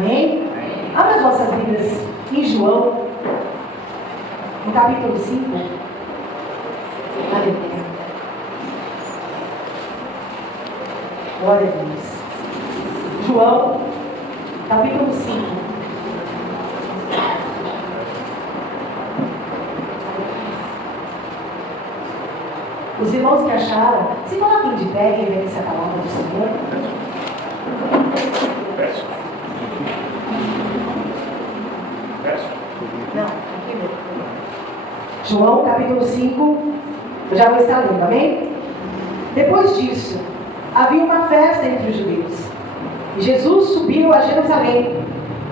Amém? Abra as vossas Bíblias em João, no capítulo 5. Aleluia. Glória a Deus. João, capítulo 5. Os irmãos que acharam, se coloquem de pé e reverência a palavra do Senhor. Não, aqui mesmo. João, capítulo 5, eu já vou estar lendo, amém? Depois disso, havia uma festa entre os judeus, e Jesus subiu a Jerusalém.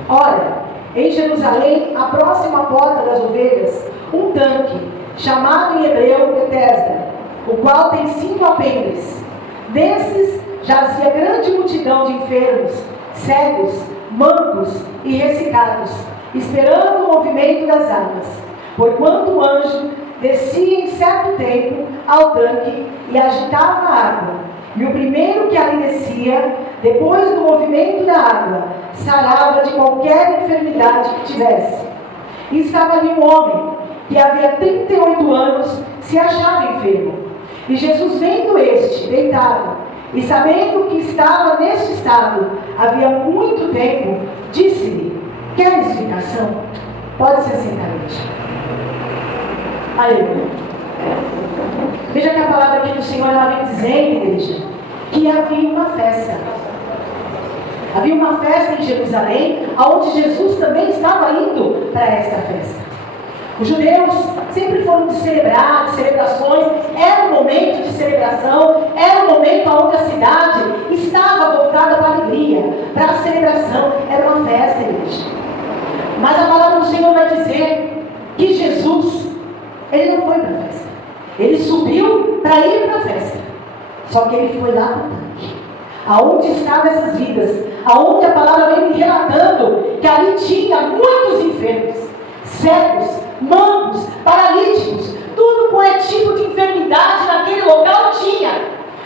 Ora, em Jerusalém, à próxima porta das ovelhas, um tanque, chamado em hebreu Betesda, o qual tem 5 alpendres. Desses jazia grande multidão de enfermos, cegos, mancos e ressecados, esperando o movimento das águas. Porquanto o anjo descia em certo tempo ao tanque e agitava a água. E o primeiro que ali descia, depois do movimento da água, sarava de qualquer enfermidade que tivesse. E estava ali um homem que havia 38 anos se achava enfermo. E Jesus, vendo este deitado, e sabendo que estava neste estado havia muito tempo, disse-lhe: queres explicação? Pode se assentar hoje. Aleluia. Veja que a palavra aqui do Senhor, ela vem dizendo, igreja, que havia uma festa. Havia uma festa em Jerusalém, onde Jesus também estava indo para esta festa. Os judeus sempre foram de celebrar, de celebrações, era um momento de celebração, era um momento onde a cidade estava voltada para a alegria, para a celebração, era uma festa, igreja. Mas a palavra do Senhor vai dizer que Jesus, ele não foi para a festa, ele subiu para ir para a festa, só que ele foi lá para o tanque, aonde estavam essas vidas, aonde a palavra vem me relatando que ali tinha muitos enfermos, cegos, mancos, paralíticos, tudo com tipo de enfermidade naquele local tinha.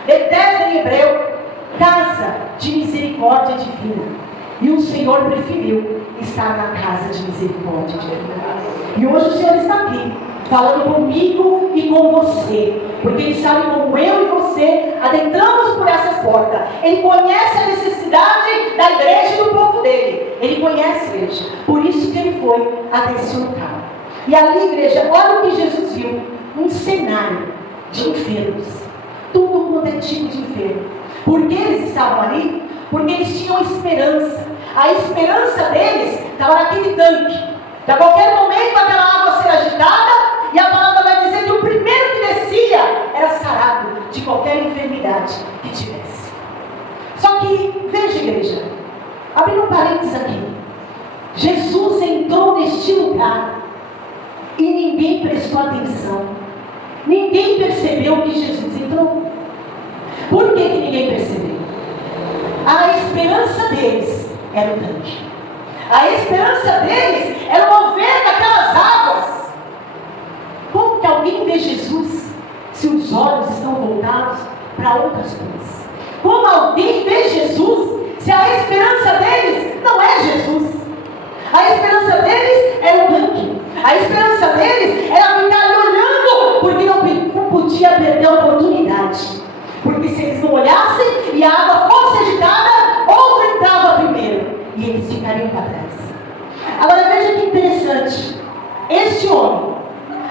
Betesda em hebreu, casa de misericórdia divina. E o Senhor preferiu estar na casa de misericórdia divina. E hoje o Senhor está aqui, falando comigo e com você, porque Ele sabe como eu e você adentramos por essas portas. Ele conhece a necessidade da igreja e do povo dele. Ele conhece a igreja, por isso que Ele foi até esse local. E ali, igreja, olha o que Jesus viu, um cenário de enfermos, tudo quanto é tipo de enfermo. Por que eles estavam ali? Porque eles tinham esperança. A esperança deles estava naquele tanque. A qualquer momento aquela água ser agitada, e a palavra vai dizer que o primeiro que descia era sarado de qualquer enfermidade que tivesse. Só que, veja, igreja, abrindo um parênteses aqui, Jesus entrou neste lugar e ninguém prestou atenção, ninguém percebeu que Jesus entrou. Por que ninguém percebeu? A esperança deles era o tanque, a esperança deles era mover daquelas águas. Como que alguém vê Jesus se os olhos estão voltados para outras coisas? Como alguém vê Jesus se a esperança deles não é Jesus? A esperança deles era o tanque. A esperança deles era ficar ali olhando, porque não podia perder a oportunidade. Porque se eles não olhassem e a água fosse agitada, outro entrava primeiro e eles ficariam para trás. Agora veja que interessante. Este homem,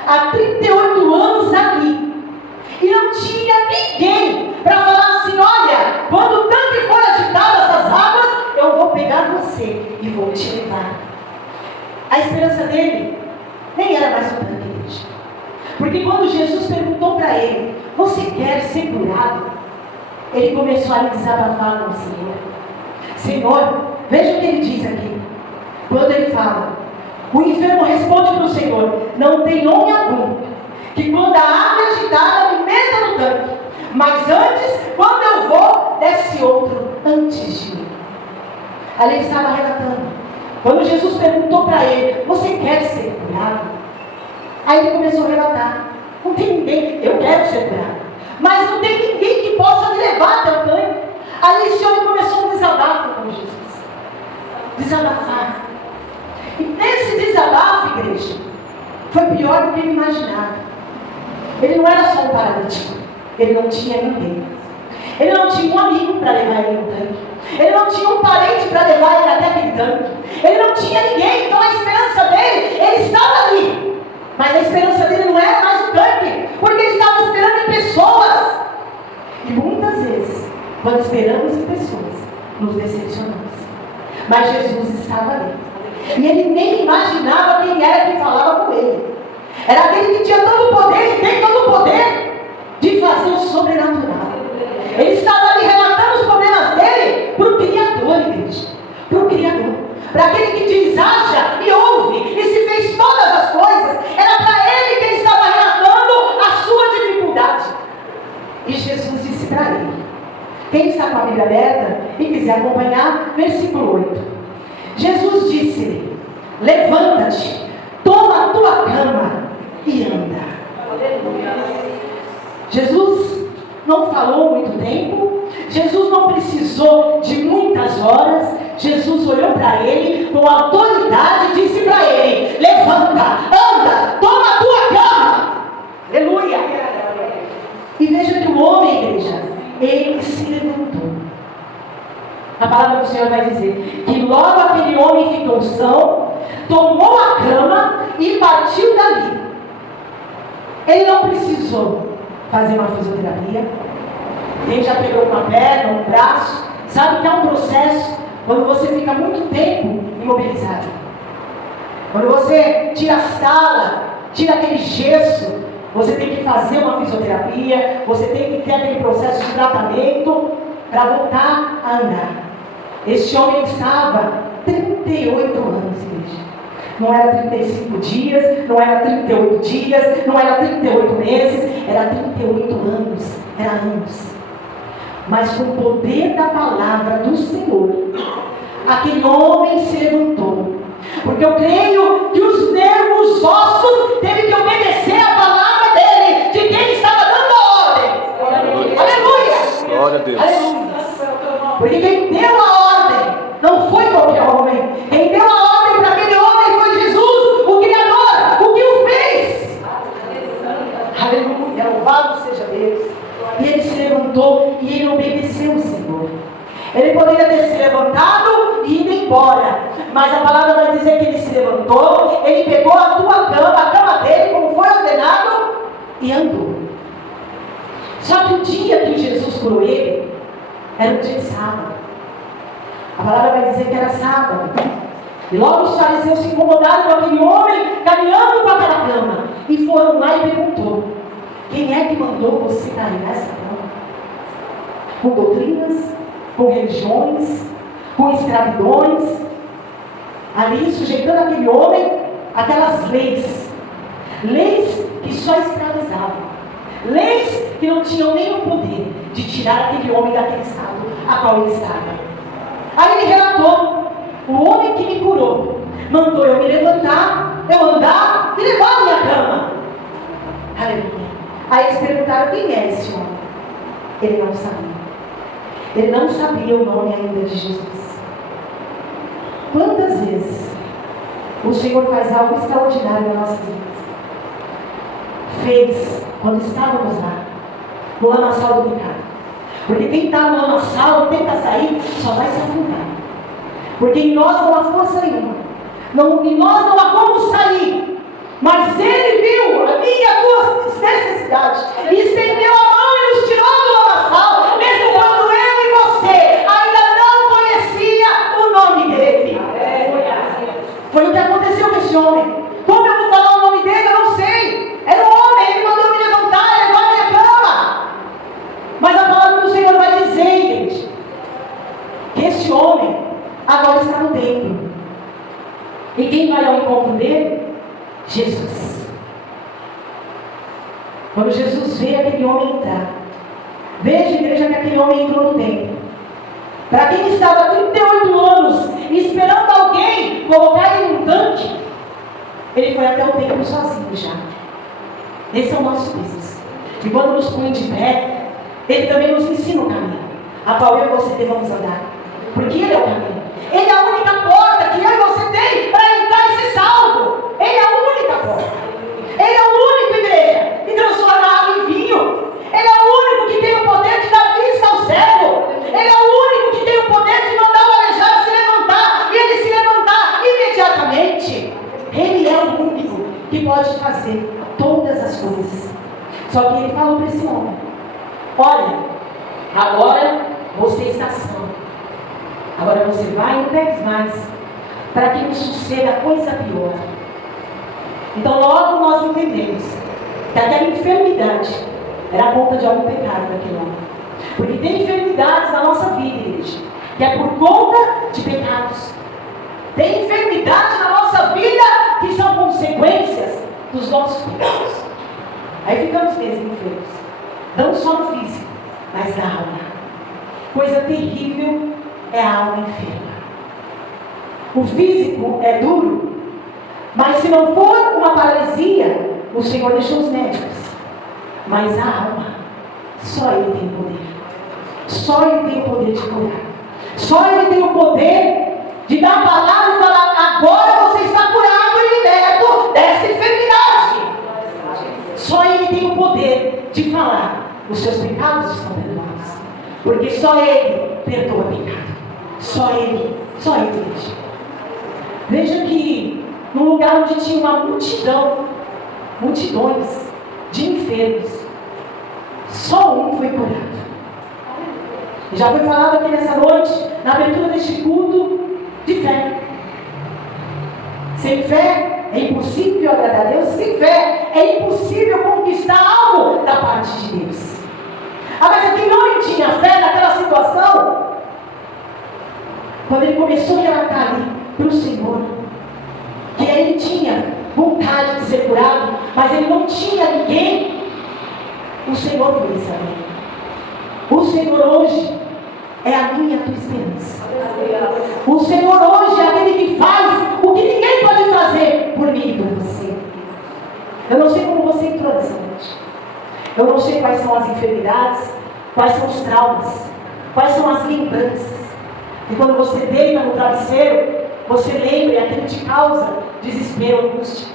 há 38 anos aqui, e não tinha ninguém para falar assim: olha, quando o tanque for agitado essas águas, eu vou pegar você e vou te levar. A esperança dele nem era mais o tanque, igreja. Porque quando Jesus perguntou para ele: você quer ser curado? Ele começou a desabafar com o Senhor. Senhor, veja o que ele diz aqui. Quando ele fala, o enfermo responde para o Senhor: não tem homem algum que quando a água é agitada me meta no tanque, mas antes, quando eu vou, desce outro antes de mim. Ali ele estava relatando. Quando Jesus perguntou para ele: você quer ser curado? Aí ele começou a relatar: não tem ninguém, eu quero ser curado, mas não tem ninguém que possa me levar até o tanque. Aí esse homem começou um desabafo com Jesus. desabafar. E nesse desabafo, igreja, foi pior do que ele imaginava. Ele não era só um paralítico, ele não tinha ninguém. Ele não tinha um amigo para levar ele no tanque. Ele não tinha um parente para levar ele até aquele tanque. Ele não tinha ninguém, então a esperança dele, ele estava ali. Mas a esperança dele não era mais o tanque, porque ele estava esperando em pessoas. E muitas vezes, quando esperamos em pessoas, nos decepcionamos. Mas Jesus estava ali. E ele nem imaginava quem era que falava com ele. Era aquele que tinha todo o poder e tem todo o poder de fazer o sobrenatural. Ele estava ali relatando os problemas dele para o Criador, igreja. Para o Criador. Para aquele que diz, haja e ouve e se fez todas as coisas. Era para ele que ele estava relatando a sua dificuldade. E Jesus disse para ele. Quem está com a Bíblia aberta e quiser acompanhar, versículo 8. Jesus disse-lhe, levanta-te, toma a tua cama e anda. Jesus não falou muito tempo, Jesus não precisou de muitas horas. Jesus olhou para ele com autoridade e disse para ele, levanta, anda, toma a tua cama. Aleluia. E veja que o homem, igreja, ele se levantou. A palavra do Senhor vai dizer que logo aquele homem ficou são, tomou a cama e partiu dali. Ele não precisou fazer uma fisioterapia. Ele já pegou uma perna, um braço. Sabe que é um processo quando você fica muito tempo imobilizado. Quando você tira a sala, tira aquele gesso, você tem que fazer uma fisioterapia, você tem que ter aquele processo de tratamento para voltar a andar. Este homem estava 38 anos, igreja. Não era 35 dias, não era 38 dias, não era 38 meses, era 38 anos, era anos. Mas com o poder da palavra do Senhor, aquele homem se levantou. Porque eu creio que os nervos, os ossos, teve que obedecer a palavra dele, de quem estava dando a ordem. Aleluia! Glória a Deus. Aleluia! Porque quem deu a ordem não foi qualquer homem. Quem deu a ordem para aquele homem foi Jesus, o Criador, o que o fez. Aleluia! Louvado seja Deus. E ele se levantou e ele obedeceu o Senhor. Ele poderia ter se levantado e ido embora, mas a palavra vai dizer que ele se levantou, ele pegou a tua cama, a cama dele, como foi ordenado, e andou. Só que o dia que Jesus curou ele, era um dia de sábado. A palavra vai dizer que era sábado. E logo os fariseus se incomodaram com aquele homem caminhando com aquela cama. E foram lá e perguntou, quem é que mandou você carregar essa cama? Com doutrinas, com religiões, com escravidões, ali sujeitando aquele homem aquelas leis que só escravizavam, leis que não tinham nenhum poder de tirar aquele homem daquele estado a qual ele estava. Aí ele relatou, o homem que me curou mandou eu me levantar, eu andar e levar a minha cama. Aleluia. Aí eles perguntaram, quem é esse homem? Ele não sabia. Ele não sabia o nome ainda de Jesus. Quantas vezes o Senhor faz algo extraordinário nas nossas vidas? Fez quando estávamos lá, no lamaçal do pecado. Porque quem está no lamaçal e tenta sair, só vai se afundar. Porque em nós não há força nenhuma. Em nós não há como sair. Mas Ele viu a minha e a tua necessidade. E estendeu a mão e nos tirou do lamaçal. Mesmo quando eu e você ainda não conhecia o nome dele. Foi o que aconteceu com esse homem. Como eu vou falar o nome dele, eu não sei. Era um homem, ele mandou me levantar e levar a minha cama. Mas a palavra do Senhor vai dizer, gente, que esse homem agora está no templo. E quem vai ao encontro dele? Jesus. Quando Jesus vê aquele homem entrar, veja, igreja, que aquele homem entrou no templo. Para quem estava há 38 anos esperando alguém colocar ele num tanque, ele foi até o templo sozinho já. Esse é o nosso Deus. E quando nos põe de pé, Ele também nos ensina o caminho, a qual eu e você devemos andar. Porque Ele é o caminho. Ele é a única porta pode fazer todas as coisas. Só que ele falou para esse homem: olha, agora você está são. Agora você vai e não pegue mais, para que não suceda coisa pior. Então logo nós entendemos que aquela enfermidade era conta de algum pecado daquele homem. Porque tem enfermidades na nossa vida, igreja, que é por conta de pecados. Tem enfermidades na nossa vida que são consequências dos nossos pecados. Aí ficamos mesmo enfermos, não só no físico, mas na alma. Coisa terrível é a alma enferma. O físico é duro, mas se não for uma paralisia, o Senhor deixou os médicos. Mas a alma, só Ele tem o poder. Só Ele tem o poder de curar. Só Ele tem o poder de dar a palavra e falar: agora você está curado e liberto dessa enfermidade. Só Ele tem o poder de falar: os seus pecados estão perdoados. Porque só Ele perdoa pecado. Só Ele. Veja que num lugar onde tinha uma multidões de enfermos, só um foi curado. E já foi falado aqui nessa noite, na abertura deste culto, de fé. Sem fé é impossível agradar a Deus. Sem fé é impossível conquistar algo da parte de Deus. Mas aqui não tinha fé naquela situação. Quando ele começou a relatar ali para o Senhor, que ele tinha vontade de ser curado, mas ele não tinha ninguém, o Senhor foi saber. O Senhor hoje é a minha e a tua esperança. O Senhor hoje é aquele que faz o que ninguém pode fazer por mim e por você. Eu não sei como você entrou nessa noite. Eu não sei quais são as enfermidades, quais são os traumas, quais são as lembranças. E quando você deita no travesseiro, você lembra e aquilo te causa desespero, angústia.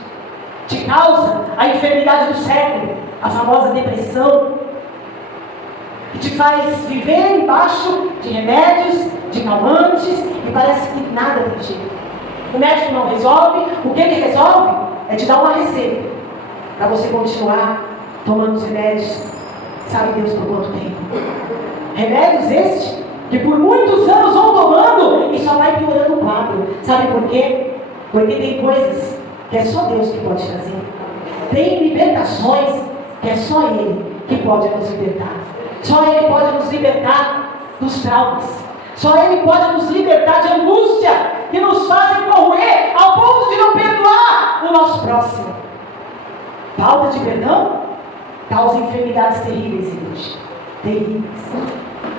Te causa a enfermidade do século, a famosa depressão, que te faz viver embaixo de remédios, de calmantes, e parece que nada tem jeito. O médico não resolve, o que ele resolve é te dar uma receita para você continuar tomando os remédios, sabe Deus por quanto tempo. Remédios estes que por muitos anos vão tomando e só vai piorando o quadro. Sabe por quê? Porque tem coisas que é só Deus que pode fazer. Tem libertações que é só Ele que pode nos libertar. Só Ele pode nos libertar dos traumas. Só Ele pode nos libertar de angústia que nos fazem corroer ao ponto de não perdoar o nosso próximo. Falta de perdão causa enfermidades terríveis, igreja. Terríveis.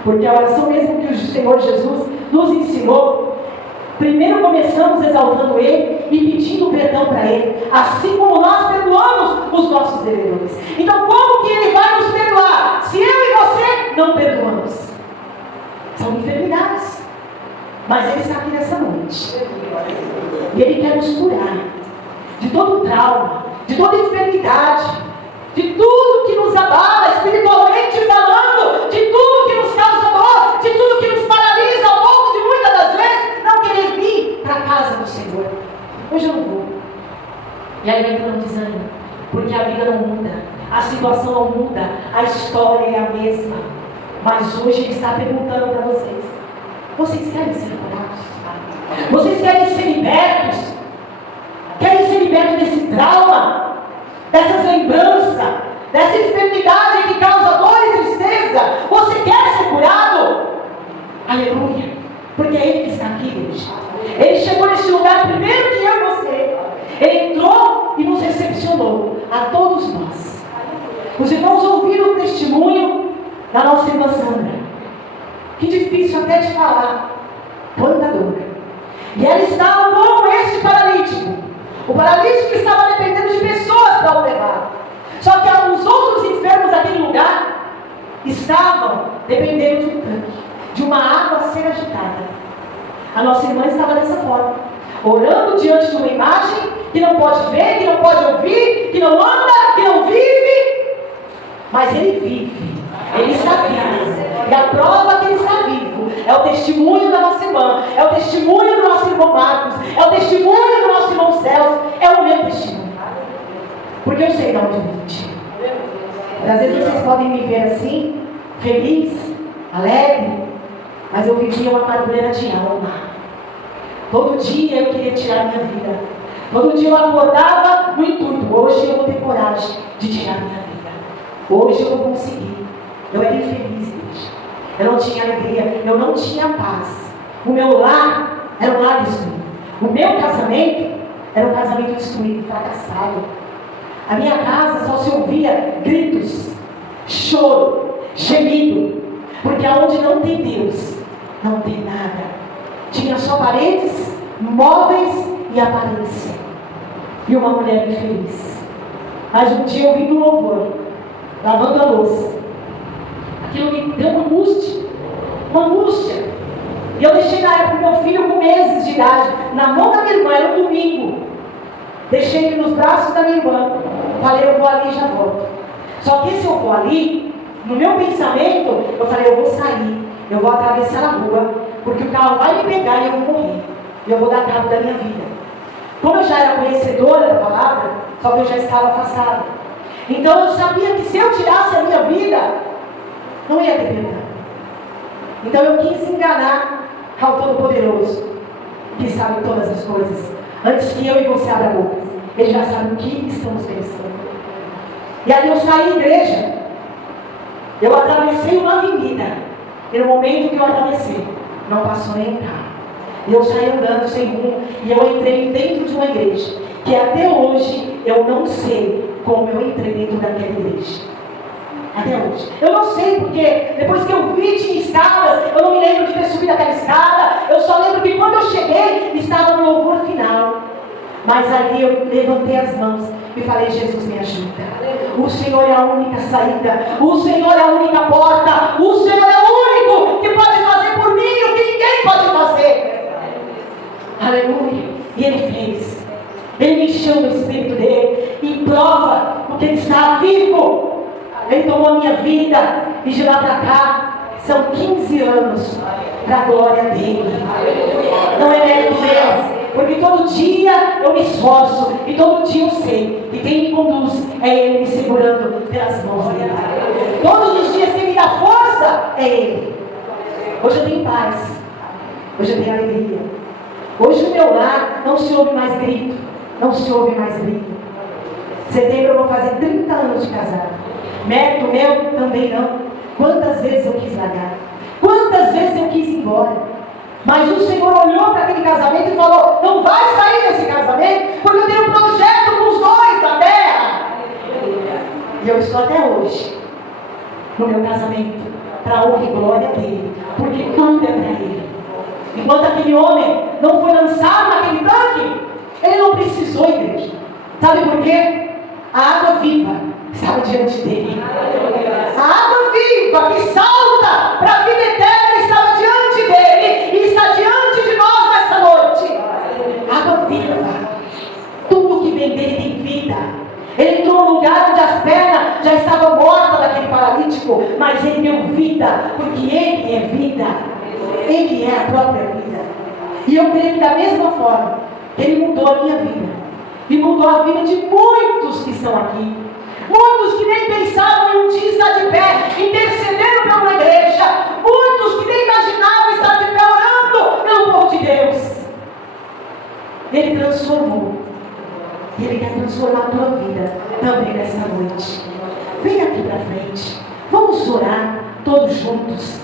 Porque a oração mesmo que o Senhor Jesus nos ensinou, primeiro começamos exaltando Ele e pedindo perdão para Ele, assim como nós perdoamos os nossos devedores. Então como que Ele vai nos perdoar se eu e você não perdoamos? São enfermidades. Mas Ele está aqui nessa noite. E Ele quer nos curar de todo trauma, de toda enfermidade, de tudo que nos abala espiritualmente falando, de tudo que nos causa dor, de tudo que nos paralisa ao ponto de muitas das vezes não querer vir para a casa do Senhor. Hoje eu não vou. E aí entra no desânimo, porque a vida não muda, a situação não muda, a história é a mesma. Mas hoje Ele está perguntando para vocês: vocês querem ser curados? Vocês querem ser libertos? Querem ser libertos desse trauma? Dessas lembranças, dessa enfermidade que causa dor e tristeza? Você quer ser curado? Aleluia! Porque é Ele que está aqui, igreja. Ele chegou neste lugar primeiro que eu e você. Ele entrou e nos recepcionou, a todos nós. Os irmãos ouviram o testemunho da nossa irmã Sandra. Que difícil até de falar. Quanta dor. E ela estava como este paralítico. O paralítico estava dependendo de pessoas para o levar. Só que os outros enfermos daquele lugar estavam dependendo de um tanque, de uma água a ser agitada. A nossa irmã estava dessa forma, orando diante de uma imagem que não pode ver, que não pode ouvir, que não anda, que não vive. Mas Ele vive, Ele está vivo. E a prova que Ele está vivo é o testemunho da nossa irmã, é o testemunho do nosso irmão Marcos, é o testemunho do nosso irmão Celso, é o meu testemunho. Porque eu sei de onde eu vim. Às vezes vocês podem me ver assim, feliz, alegre, mas eu vivia uma amargura de alma. Todo dia eu queria tirar minha vida. Todo dia eu acordava no intuito: hoje eu vou ter coragem de tirar minha vida. Hoje eu vou conseguir. Eu era infeliz, igreja. Eu não tinha alegria, eu não tinha paz. O meu lar era um lar destruído. O meu casamento era um casamento destruído, fracassado. A minha casa só se ouvia gritos, choro, gemido. Porque aonde não tem Deus, não tem nada. Tinha só paredes, móveis e aparência. E uma mulher infeliz. Mas um dia eu vim no louvor, lavando a louça. Aquilo me deu uma angústia. Uma angústia. E eu deixei na época meu filho com meses de idade, na mão da minha irmã, era um domingo. Deixei ele nos braços da minha irmã. Falei, eu vou ali e já volto. Só que se eu for ali, no meu pensamento, eu falei, eu vou sair, eu vou atravessar a rua, porque o carro vai me pegar e eu vou morrer. E eu vou dar cabo da minha vida. Como eu já era conhecedora da palavra, só que eu já estava afastada. Então eu sabia que se eu tirasse a minha vida, não ia ter perdão. Então eu quis enganar ao Todo-Poderoso, que sabe todas as coisas. Antes que eu e você abra a boca, Ele já sabe o que estamos pensando. E aí eu saí da igreja, eu atravessei uma avenida, e no momento que eu atravessei, não passou nem um carro. E eu saí andando sem rumo, e eu entrei dentro de uma igreja, que até hoje eu não sei como eu entrei dentro daquela igreja. Até hoje. Eu não sei porque, depois que eu vi tinha escadas, eu não me lembro de ter subido aquela escada, eu só lembro que quando eu cheguei, estava no louvor final. Mas ali eu levantei as mãos e falei, Jesus, me ajuda. O Senhor é a única saída, o Senhor é a única porta, o Senhor é o único que pode fazer por mim o que ninguém pode fazer. Aleluia. E Ele fez. Ele me encheu do Espírito dele, em prova, porque Ele está vivo. Ele tomou a minha vida, e de lá para cá, são 15 anos, para a glória dele. Não é mérito meu, porque todo dia eu me esforço, e todo dia eu sei que quem me conduz é Ele me segurando pelas mãos dele. Todos os dias quem me dá força é Ele. Hoje eu tenho paz, hoje eu tenho alegria. Hoje no meu lar não se ouve mais grito, não se ouve mais grito. Em setembro eu vou fazer 30 anos de casado. Mérito meu também não. Quantas vezes eu quis largar, quantas vezes eu quis ir embora, mas o Senhor olhou para aquele casamento e falou, não vai sair desse casamento, porque eu tenho um projeto com os dois da terra. E eu estou até hoje no meu casamento, para a honra e glória dele, porque tudo é para ele. Enquanto aquele homem não foi lançado naquele tanque, ele não precisou, igreja. Sabe por quê? A água viva estava diante dele. A água viva que salta para a vida eterna estava diante dele e está diante de nós nessa noite. Água viva. Tudo que vem dele tem vida. Ele entrou no lugar onde as pernas já estavam mortas daquele paralítico, mas ele deu vida, porque ele é vida. Ele é a própria vida. E eu creio que da mesma forma, ele mudou a minha vida. E mudou a vida de muitos que estão aqui. Muitos que nem pensavam em um dia estar de pé, intercedendo para uma igreja. Muitos que nem imaginavam estar de pé orando pelo povo de Deus. Ele transformou. E Ele quer transformar a tua vida também nessa noite. Vem aqui para frente. Vamos orar todos juntos.